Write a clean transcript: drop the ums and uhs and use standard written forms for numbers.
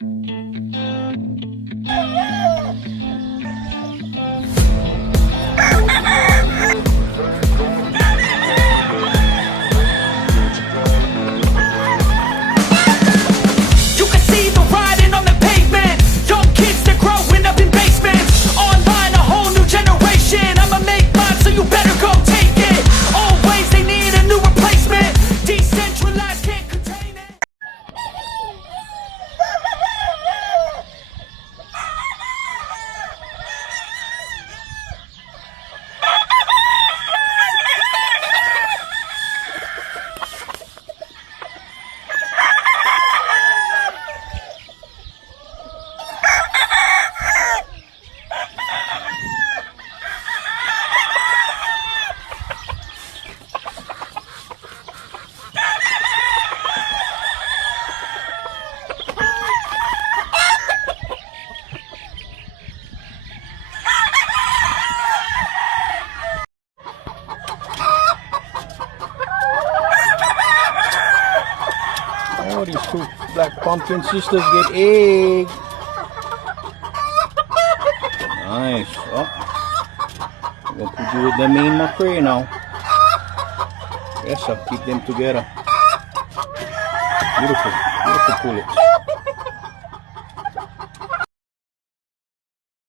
Oh, these two black pumpkin sisters get egg. Nice. Oh, I'm gonna put you with them in my prey now. Yes, sir. Keep them together. Beautiful, beautiful pullets.